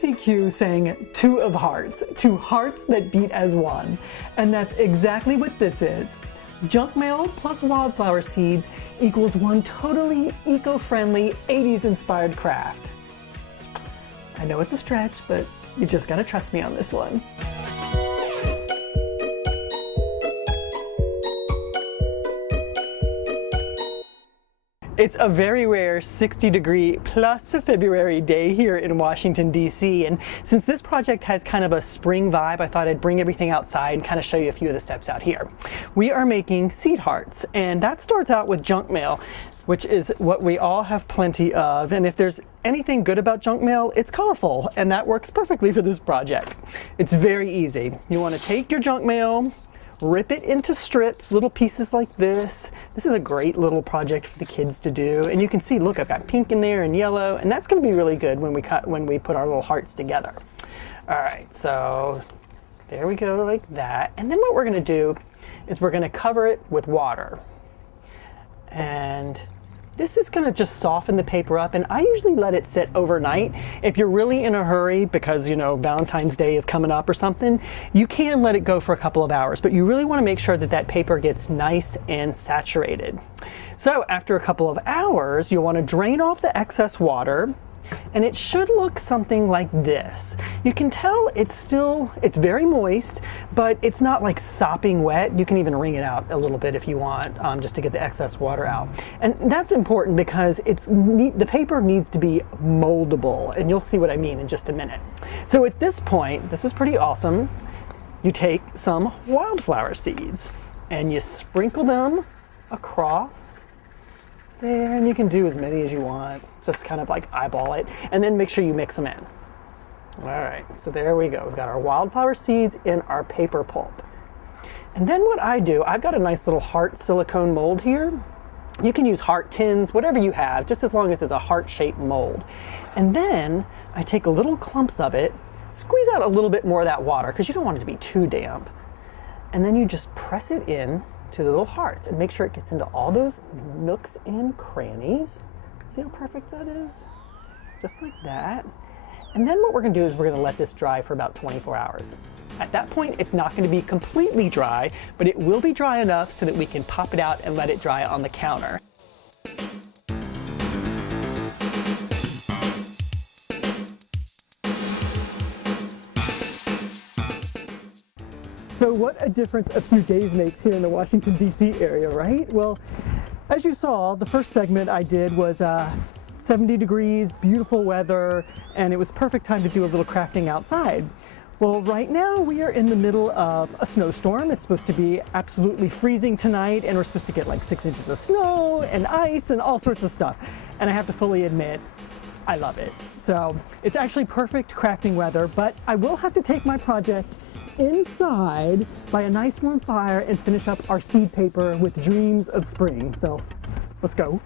Stacey Q sang two of hearts, two hearts that beat as one. And that's exactly what this is. Junk mail plus wildflower seeds equals one totally eco-friendly 80s inspired craft. I know it's a stretch, but you just gotta trust me on this one. It's a very rare 60-degree plus February day here in Washington, D.C. And since this project has kind of a spring vibe, I thought I'd bring everything outside and kind of show you a few of the steps out here. We are making seed hearts, and that starts out with junk mail, which is what we all have plenty of. And if there's anything good about junk mail, it's colorful, and that works perfectly for this project. It's very easy. You want to take your junk mail, rip it into strips, little pieces like this. This is a great little project for the kids to do. And you can see, look, I've got pink in there and yellow, and that's gonna be really good when we put our little hearts together. All right, so there we go, like that. And then what we're gonna do is we're gonna cover it with water. And this is gonna just soften the paper up, and I usually let it sit overnight. If you're really in a hurry because, you know, Valentine's Day is coming up or something, you can let it go for a couple of hours, but you really wanna make sure that that paper gets nice and saturated. So after a couple of hours, you'll wanna drain off the excess water, and it should look something like this. You can tell it's very moist, but it's not like sopping wet. You can even wring it out a little bit if you want, just to get the excess water out. And that's important because the paper needs to be moldable, and you'll see what I mean in just a minute. So at this point, this is pretty awesome. You take some wildflower seeds and you sprinkle them across there, and you can do as many as you want. It's just kind of like eyeball it, and then make sure you mix them in. All right, so there we go. We've got our wildflower seeds in our paper pulp. And then what I do, I've got a nice little heart silicone mold here. You can use heart tins, whatever you have, just as long as it's a heart-shaped mold. And then I take little clumps of it, squeeze out a little bit more of that water, because you don't want it to be too damp. And then you just press it in to the little hearts and make sure it gets into all those nooks and crannies. See how perfect that is? Just like that. And then what we're gonna do is we're gonna let this dry for about 24 hours. At that point, it's not gonna be completely dry, but it will be dry enough so that we can pop it out and let it dry on the counter. So what a difference a few days makes here in the Washington, D.C. area, right? Well, as you saw, the first segment I did was 70 degrees, beautiful weather, and it was perfect time to do a little crafting outside. Well, right now we are in the middle of a snowstorm. It's supposed to be absolutely freezing tonight, and we're supposed to get like 6 inches of snow and ice and all sorts of stuff. And I have to fully admit, I love it. So it's actually perfect crafting weather, but I will have to take my project inside by a nice warm fire and finish up our seed paper with dreams of spring. So let's go.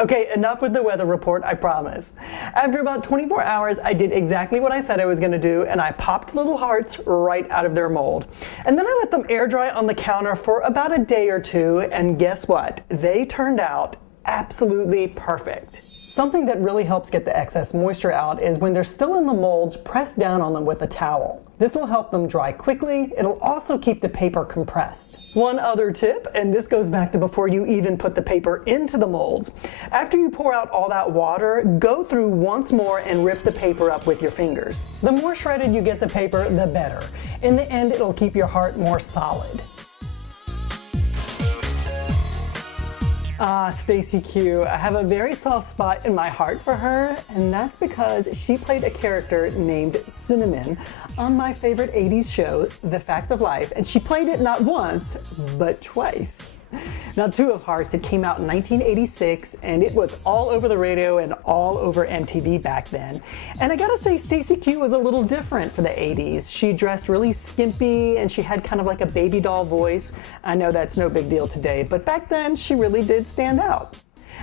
Okay, enough with the weather report, I promise. After about 24 hours, I did exactly what I said I was gonna do, and I popped little hearts right out of their mold. And then I let them air dry on the counter for about a day or two, and guess what? They turned out absolutely perfect. Something that really helps get the excess moisture out is when they're still in the molds, press down on them with a towel. This will help them dry quickly. It'll also keep the paper compressed. One other tip, and this goes back to before you even put the paper into the molds. After you pour out all that water, go through once more and rip the paper up with your fingers. The more shredded you get the paper, the better. In the end, it'll keep your heart more solid. Ah, Stacy Q. I have a very soft spot in my heart for her, and that's because she played a character named Cinnamon on my favorite 80s show, The Facts of Life, and she played it not once, but twice. Now, Two of Hearts, it came out in 1986, and it was all over the radio and all over MTV back then. And I gotta say, Stacey Q was a little different for the 80s. She dressed really skimpy, and she had kind of like a baby doll voice. I know that's no big deal today, but back then, she really did stand out.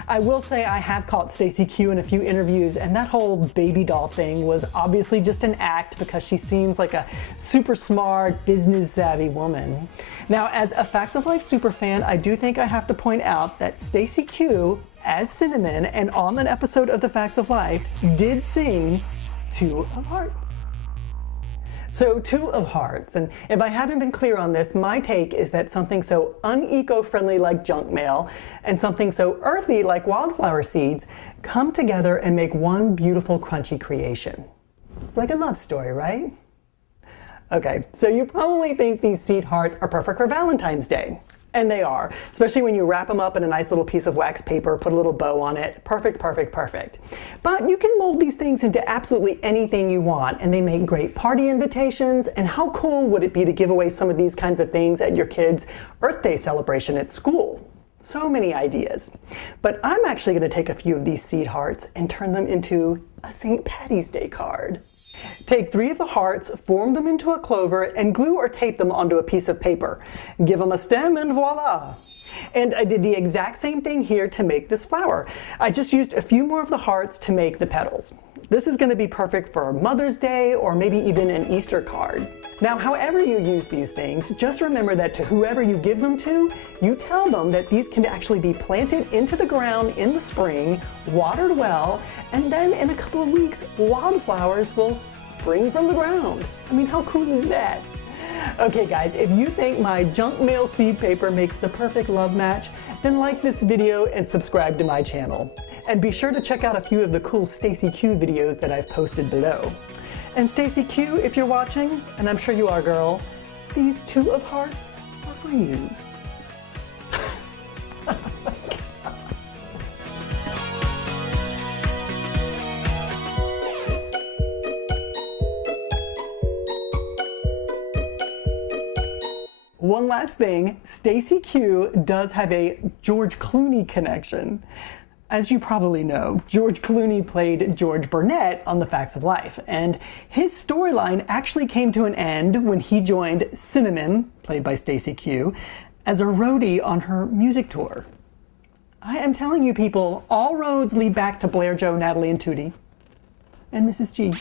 I will say I have caught Stacey Q in a few interviews, and that whole baby doll thing was obviously just an act because she seems like a super smart, business savvy woman. Now, as a Facts of Life superfan, I do think I have to point out that Stacey Q, as Cinnamon and on an episode of The Facts of Life, did sing two of hearts. So two of hearts, and if I haven't been clear on this, my take is that something so uneco-friendly like junk mail and something so earthy like wildflower seeds come together and make one beautiful crunchy creation. It's like a love story, right? Okay, so you probably think these seed hearts are perfect for Valentine's Day. And they are, especially when you wrap them up in a nice little piece of wax paper, put a little bow on it. Perfect, perfect, perfect. But you can mold these things into absolutely anything you want, and they make great party invitations. And how cool would it be to give away some of these kinds of things at your kid's Earth Day celebration at school? So many ideas. But I'm actually going to take a few of these seed hearts and turn them into a St. Patty's Day card. Take 3 of the hearts, form them into a clover, and glue or tape them onto a piece of paper. Give them a stem and voila! And I did the exact same thing here to make this flower. I just used a few more of the hearts to make the petals. This is going to be perfect for Mother's Day or maybe even an Easter card. Now, however you use these things, just remember that to whoever you give them to, you tell them that these can actually be planted into the ground in the spring, watered well, and then in a couple of weeks, wildflowers will spring from the ground. I mean, how cool is that? Okay guys, if you think my junk mail seed paper makes the perfect love match, then like this video and subscribe to my channel. And be sure to check out a few of the cool Stacy Q videos that I've posted below. And Stacy Q, if you're watching, and I'm sure you are, girl, these 2 of hearts are for you. One last thing, Stacy Q does have a George Clooney connection. As you probably know, George Clooney played George Burnett on The Facts of Life, and his storyline actually came to an end when he joined Cinnamon, played by Stacey Q, as a roadie on her music tour. I am telling you people, all roads lead back to Blair, Joe, Natalie, and Tootie, and Mrs. G.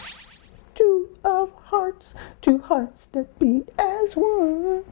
2 of hearts, 2 hearts that beat as one.